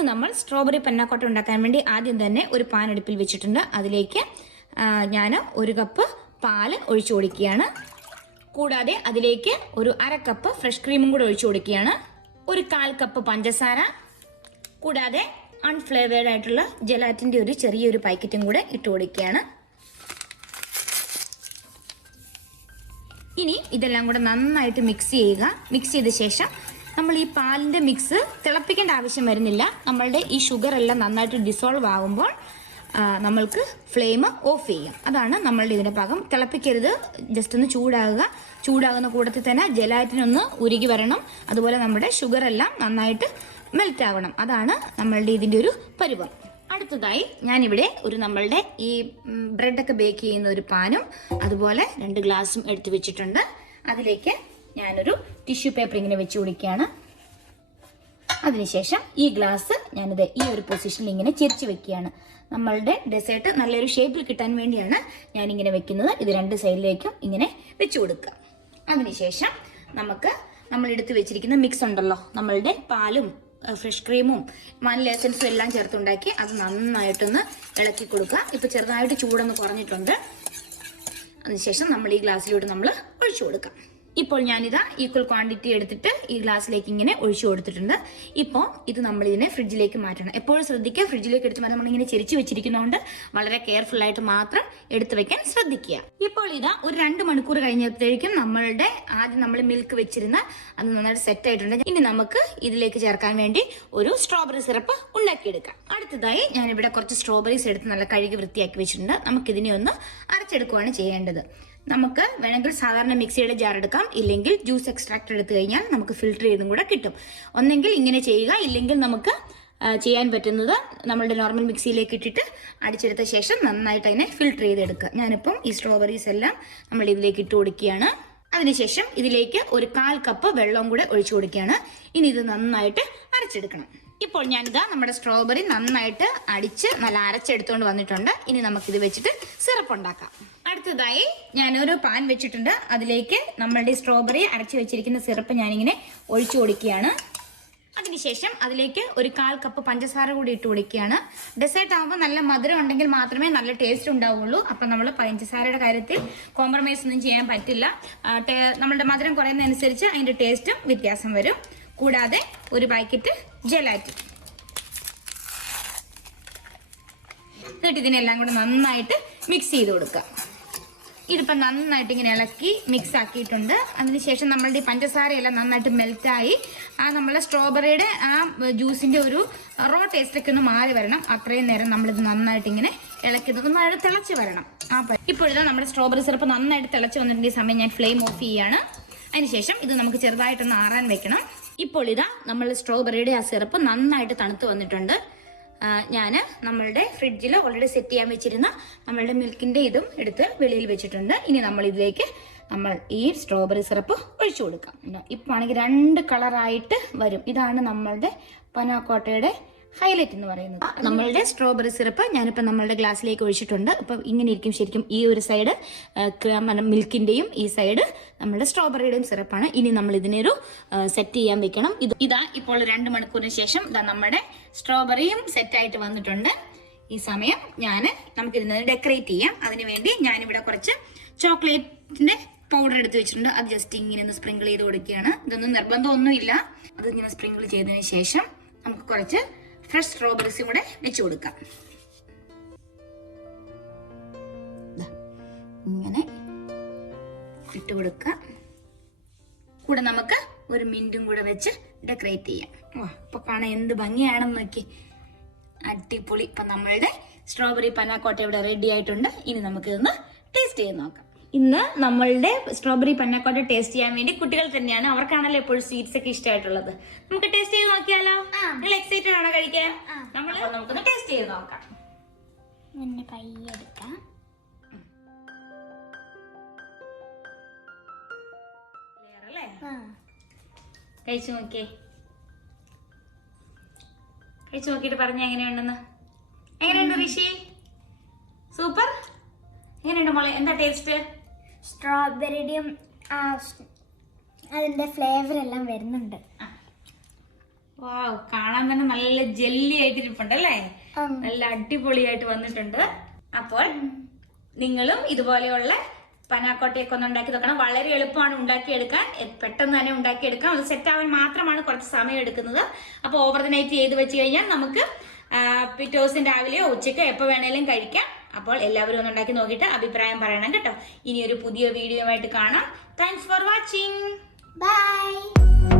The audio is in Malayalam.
ഇന്ന് നമ്മൾ സ്ട്രോബെറി പന്നാക്കോട്ട ഉണ്ടാക്കാൻ വേണ്ടി ആദ്യം തന്നെ ഒരു പാൻ അടുപ്പിൽ വെച്ചിട്ടുണ്ട്. അതിലേക്ക് ഞാൻ 1 കപ്പ് പാല് ഒഴിച്ചു കൊടുക്കുകയാണ്. കൂടാതെ അതിലേക്ക് ഒരു 1/2 കപ്പ് ഫ്രഷ് ക്രീമും കൂടെ ഒഴിച്ചു കൊടുക്കുകയാണ്. ഒരു 1/4 കപ്പ് പഞ്ചസാര, കൂടാതെ അൺഫ്ലേവേർഡ് ആയിട്ടുള്ള ജലാറ്റിൻ്റെ ഒരു ചെറിയൊരു പാക്കറ്റും കൂടെ ഇട്ട് കൊടുക്കുകയാണ്. ഇനി ഇതെല്ലാം കൂടെ നന്നായിട്ട് മിക്സ് ചെയ്യുക. മിക്സ് ചെയ്ത ശേഷം നമ്മൾ ഈ പാലിൻ്റെ മിക്സ് തിളപ്പിക്കേണ്ട ആവശ്യം വരുന്നില്ല. നമ്മളുടെ ഈ ഷുഗർ എല്ലാം നന്നായിട്ട് ഡിസോൾവ് ആകുമ്പോൾ നമ്മൾക്ക് ഫ്ലെയിം ഓഫ് ചെയ്യാം. അതാണ് നമ്മളുടെ ഇതിൻ്റെ പാകം. തിളപ്പിക്കരുത്, ജസ്റ്റ് ഒന്ന് ചൂടാകുക. ചൂടാകുന്ന കൂട്ടത്തിൽ തന്നെ ജലാറ്റിനൊന്ന് ഉരുകി വരണം. അതുപോലെ നമ്മുടെ ഷുഗർ എല്ലാം നന്നായിട്ട് മെൽറ്റ് ആവണം. അതാണ് നമ്മളുടെ ഇതിൻ്റെ ഒരു പരുവം. അടുത്തതായി ഞാനിവിടെ നമ്മളുടെ ഈ ബ്രെഡൊക്കെ ബേക്ക് ചെയ്യുന്ന ഒരു പാനും അതുപോലെ 2 ഗ്ലാസും എടുത്തു വെച്ചിട്ടുണ്ട്. അതിലേക്ക് ഞാനൊരു ടിഷ്യൂ പേപ്പർ ഇങ്ങനെ വെച്ച് കൊടുക്കുകയാണ്. അതിനുശേഷം ഈ ഗ്ലാസ് ഞാനിത് ഈ ഒരു പൊസിഷനിൽ ഇങ്ങനെ ചെരിച്ച് വെക്കുകയാണ്. നമ്മളുടെ ഡെസേർട്ട് നല്ലൊരു ഷേപ്പിൽ കിട്ടാൻ വേണ്ടിയാണ് ഞാനിങ്ങനെ വെക്കുന്നത്. ഇത് 2 സൈഡിലേക്കും ഇങ്ങനെ വെച്ച് കൊടുക്കുക. അതിനുശേഷം നമ്മൾ എടുത്ത് വെച്ചിരിക്കുന്ന മിക്സ് ഉണ്ടല്ലോ, നമ്മളുടെ പാലും ഫ്രഷ് ക്രീമും വാനില എസൻസും എല്ലാം ചേർത്തുണ്ടാക്കി അത് നന്നായിട്ടൊന്ന് ഇളക്കി കൊടുക്കുക. ഇപ്പോൾ ചെറുതായിട്ട് ചൂടൊന്ന് കുറഞ്ഞിട്ടുണ്ട്. അതിനുശേഷം നമ്മൾ ഈ ഗ്ലാസ്സിലോട്ട് നമ്മൾ ഒഴിച്ചു കൊടുക്കാം. ഇപ്പോൾ ഞാനിതാ ഈക്വൽ ക്വാണ്ടിറ്റി എടുത്തിട്ട് ഈ ഗ്ലാസ്സിലേക്ക് ഇങ്ങനെ ഒഴിച്ചു കൊടുത്തിട്ടുണ്ട്. ഇപ്പോൾ ഇത് നമ്മളിതിനെ ഫ്രിഡ്ജിലേക്ക് മാറ്റണം. എപ്പോഴും ശ്രദ്ധിക്കുക, ഫ്രിഡ്ജിലേക്ക് എടുത്ത് മാറ്റാൻ നമ്മളിങ്ങനെ ചെരിച്ച് വെച്ചിരിക്കുന്നതുകൊണ്ട് വളരെ കെയർഫുൾ ആയിട്ട് മാത്രം എടുത്തു വെക്കാൻ ശ്രദ്ധിക്കുക. ഇപ്പോൾ ഇതാ ഒരു 2 മണിക്കൂർ കഴിഞ്ഞപ്പോഴേക്കും നമ്മളുടെ ആദ്യം നമ്മൾ മിൽക്ക് വെച്ചിരുന്ന അത് നന്നായിട്ട് സെറ്റ് ആയിട്ടുണ്ട്. ഇനി നമുക്ക് ഇതിലേക്ക് ചേർക്കാൻ വേണ്ടി ഒരു സ്ട്രോബെറി സിറപ്പ് ഉണ്ടാക്കിയെടുക്കാം. അടുത്തതായി ഞാനിവിടെ കുറച്ച് സ്ട്രോബെറീസ് എടുത്ത് നല്ല കഴുകി വൃത്തിയാക്കി വെച്ചിട്ടുണ്ട്. നമുക്കിതിനെ ഒന്ന് അരച്ചെടുക്കുകയാണ് ചെയ്യേണ്ടത്. നമുക്ക് വേണമെങ്കിൽ സാധാരണ മിക്സിയുടെ ജാർ എടുക്കാം, ഇല്ലെങ്കിൽ ജ്യൂസ് എക്സ്ട്രാക്ട് എടുത്തു കഴിഞ്ഞാൽ നമുക്ക് ഫിൽറ്റർ ചെയ്തും കൂടെ കിട്ടും. ഒന്നെങ്കിൽ ഇങ്ങനെ ചെയ്യുക, ഇല്ലെങ്കിൽ നമുക്ക് ചെയ്യാൻ പറ്റുന്നത് നമ്മളുടെ നോർമൽ മിക്സിയിലേക്ക് ഇട്ടിട്ട് അടിച്ചെടുത്ത ശേഷം നന്നായിട്ട് അതിനെ ഫിൽറ്റർ ചെയ്തെടുക്കുക. ഞാനിപ്പം ഈ സ്ട്രോബെറീസ് എല്ലാം നമ്മൾ ഇതിലേക്ക് ഇട്ട് കൊടുക്കുകയാണ്. അതിനുശേഷം ഇതിലേക്ക് ഒരു 1/4 കപ്പ് വെള്ളവും കൂടെ ഒഴിച്ചു കൊടുക്കുകയാണ്. ഇനി ഇത് നന്നായിട്ട് അരച്ചെടുക്കണം. ഇപ്പോൾ ഞാനിതാ നമ്മുടെ സ്ട്രോബെറി നന്നായിട്ട് അടിച്ച് നല്ല അരച്ചെടുത്തുകൊണ്ട് വന്നിട്ടുണ്ട്. ഇനി നമുക്കിത് വെച്ചിട്ട് സിറപ്പ് ഉണ്ടാക്കാം. അടുത്തതായി ഞാനൊരു പാൻ വെച്ചിട്ടുണ്ട്. അതിലേക്ക് നമ്മളുടെ സ്ട്രോബെറി അരച്ച് വെച്ചിരിക്കുന്ന സിറപ്പ് ഞാനിങ്ങനെ ഒഴിച്ചു കൊടുക്കുകയാണ്. അതിനുശേഷം അതിലേക്ക് ഒരു 1/4 കപ്പ് പഞ്ചസാര കൂടി ഇട്ട് കൊടുക്കുകയാണ്. ഡെസേർട്ട് ആകുമ്പോൾ നല്ല മധുരം ഉണ്ടെങ്കിൽ മാത്രമേ നല്ല ടേസ്റ്റ് ഉണ്ടാവുള്ളൂ. അപ്പം നമ്മൾ പഞ്ചസാരയുടെ കാര്യത്തിൽ കോംപ്രമൈസ് ഒന്നും ചെയ്യാൻ പറ്റില്ല. നമ്മളുടെ മധുരം കുറയുന്നതനുസരിച്ച് അതിൻ്റെ ടേസ്റ്റും വ്യത്യാസം വരും. കൂടാതെ ഒരു പാക്കറ്റ് ജലാറ്റിൻ. എന്നിട്ട് ഇതിനെല്ലാം കൂടെ നന്നായിട്ട് മിക്സ് ചെയ്ത് കൊടുക്കുക. ഇതിപ്പോൾ നന്നായിട്ട് ഇങ്ങനെ ഇളക്കി മിക്സ് ആക്കിയിട്ടുണ്ട്. അതിനുശേഷം നമ്മളുടെ ഈ പഞ്ചസാരയെല്ലാം നന്നായിട്ട് മെൽറ്റായി നമ്മളെ സ്ട്രോബെറിയുടെ ജ്യൂസിൻ്റെ ഒരു റോ ടേസ്റ്റൊക്കെ ഒന്ന് മാറി വരണം. അത്രയും നേരം നമ്മളിത് നന്നായിട്ട് ഇങ്ങനെ ഇളക്കി നന്നായിട്ട് തിളച്ച് വരണം. ഇപ്പോഴിതാ നമ്മുടെ സ്ട്രോബെറി സിറപ്പ് നന്നായിട്ട് തിളച്ച് വന്നിട്ടുണ്ട്. ഈ സമയം ഞാൻ ഫ്ലെയിം ഓഫ് ചെയ്യുകയാണ്. അതിനുശേഷം ഇത് നമുക്ക് ചെറുതായിട്ടൊന്ന് ആറാൻ വെക്കണം. ഇപ്പോൾ ഇതാ നമ്മൾ സ്ട്രോബെറിയുടെ ആ സിറപ്പ് നന്നായിട്ട് തണുത്ത് വന്നിട്ടുണ്ട്. ഞാൻ നമ്മളുടെ ഫ്രിഡ്ജിൽ ഓൾറെഡി സെറ്റ് ചെയ്യാൻ വെച്ചിരുന്ന നമ്മളുടെ മിൽക്കിൻ്റെ ഇതും എടുത്ത് വെളിയിൽ വെച്ചിട്ടുണ്ട്. ഇനി നമ്മൾ ഇതിലേക്ക് ഈ സ്ട്രോബെറി സിറപ്പ് ഒഴിച്ചു കൊടുക്കാം. ഇപ്പോൾ ആണെങ്കിൽ 2 കളറായിട്ട് വരും. ഇതാണ് നമ്മളുടെ പനാക്കോട്ടയുടെ ഹൈലൈറ്റ് എന്ന് പറയുന്നത്. നമ്മളുടെ സ്ട്രോബെറി സിറപ്പ് ഞാനിപ്പോൾ നമ്മളുടെ ഗ്ലാസ്സിലേക്ക് ഒഴിച്ചിട്ടുണ്ട്. അപ്പം ഇങ്ങനെ ഇരിക്കും ശരിക്കും. ഈ ഒരു സൈഡ് മിൽക്കിൻ്റെയും ഈ സൈഡ് നമ്മുടെ സ്ട്രോബെറിയുടെയും സിറപ്പാണ്. ഇനി നമ്മൾ ഇതിനൊരു സെറ്റ് ചെയ്യാൻ വെക്കണം. ഇതാ ഇപ്പോൾ 2 മണിക്കൂറിന് ശേഷം നമ്മുടെ സ്ട്രോബെറിയും സെറ്റായിട്ട് വന്നിട്ടുണ്ട്. ഈ സമയം നമുക്കിതിനെ ഡെക്കറേറ്റ് ചെയ്യാം. അതിനുവേണ്ടി ഞാനിവിടെ കുറച്ച് ചോക്ലേറ്റിൻ്റെ പൗഡർ എടുത്ത് വെച്ചിട്ടുണ്ട്. അത് ജസ്റ്റ് ഇങ്ങനെ ഒന്ന് സ്പ്രിങ്കിൾ ചെയ്ത് കൊടുക്കുകയാണ്. ഇതൊന്നും നിർബന്ധമൊന്നുമില്ല. അതിങ്ങനെ സ്പ്രിങ്കിൾ ചെയ്തതിന് ശേഷം നമുക്ക് കുറച്ച് ഫ്രഷ് സ്ട്രോബെറീസും കൂടെ വെച്ച് കൊടുക്കാം. ഇങ്ങനെ ഇട്ട് കൊടുക്കുക. കൂടെ നമുക്ക് ഒരു മിന്റും കൂടെ വെച്ച് ഡെക്കറേറ്റ് ചെയ്യാം. ഇപ്പൊ കാണാൻ എന്ത് ഭംഗിയാണെന്ന് നോക്കി. അടിപൊളി. ഇപ്പൊ നമ്മളുടെ സ്ട്രോബെറി പന്നാക്കോട്ട ഇവിടെ റെഡി ആയിട്ടുണ്ട്. ഇനി നമുക്ക് ഇതൊന്ന് ടേസ്റ്റ് ചെയ്ത് നോക്കാം. ഇന്ന് നമ്മളുടെ സ്ട്രോബെറി പന്നാക്കോട്ട ടേസ്റ്റ് ചെയ്യാൻ വേണ്ടി കുട്ടികൾ തന്നെയാണ്. അവർക്കാണല്ലോ എപ്പോഴും സ്വീറ്റ്സ് ഒക്കെ ഇഷ്ടമായിട്ടുള്ളത്. നമുക്ക് ടേസ്റ്റ് ചെയ്ത് നോക്കിയാലോ? നിങ്ങൾ എക്സൈറ്റഡ് ആണോ കഴിക്കാൻ? നമുക്കൊന്ന് ടേസ്റ്റ് ചെയ്ത് നോക്കാം. കൈയെടുക്കാം. കഴിച്ചു നോക്കിയേ. കഴിച്ചു നോക്കിയിട്ട് പറഞ്ഞ എങ്ങനെയുണ്ടെന്ന്. എങ്ങനെയുണ്ട് ഋഷി? സൂപ്പർ. എങ്ങനെയുണ്ട് മോളെ? എന്താ ടേസ്റ്റ്? സ്ട്രോബെറിയുടെയും അതിൻ്റെ ഫ്ലേവർ എല്ലാം വരുന്നുണ്ട്. വാവ്, കാണാൻ തന്നെ നല്ല ജെല്ലി ആയിട്ടിരിപ്പുണ്ട് അല്ലേ? നല്ല അടിപൊളിയായിട്ട് വന്നിട്ടുണ്ട്. അപ്പോൾ നിങ്ങളും ഇതുപോലെയുള്ള പനാക്കോട്ടയൊക്കെ ഒന്ന് ഉണ്ടാക്കി നോക്കണം. വളരെ എളുപ്പമാണ് ഉണ്ടാക്കിയെടുക്കാൻ, പെട്ടെന്ന് തന്നെ ഉണ്ടാക്കിയെടുക്കാം. അത് സെറ്റ് ആവാൻ മാത്രമാണ് കുറച്ച് സമയം എടുക്കുന്നത്. അപ്പോൾ ഓവർ ദ നൈറ്റ് ചെയ്ത് വെച്ച് കഴിഞ്ഞാൽ നമുക്ക് പിറ്റേ ദിവസം രാവിലെയോ ഉച്ചയ്ക്കോ എപ്പോൾ വേണേലും കഴിക്കാം. അപ്പോൾ എല്ലാവരും ഒന്ന് ഉണ്ടാക്കി നോക്കിയിട്ട് അഭിപ്രായം പറയണം കേട്ടോ. ഇനി ഒരു പുതിയ വീഡിയോ ആയിട്ട് കാണാം. Thanks for watching. ബൈ.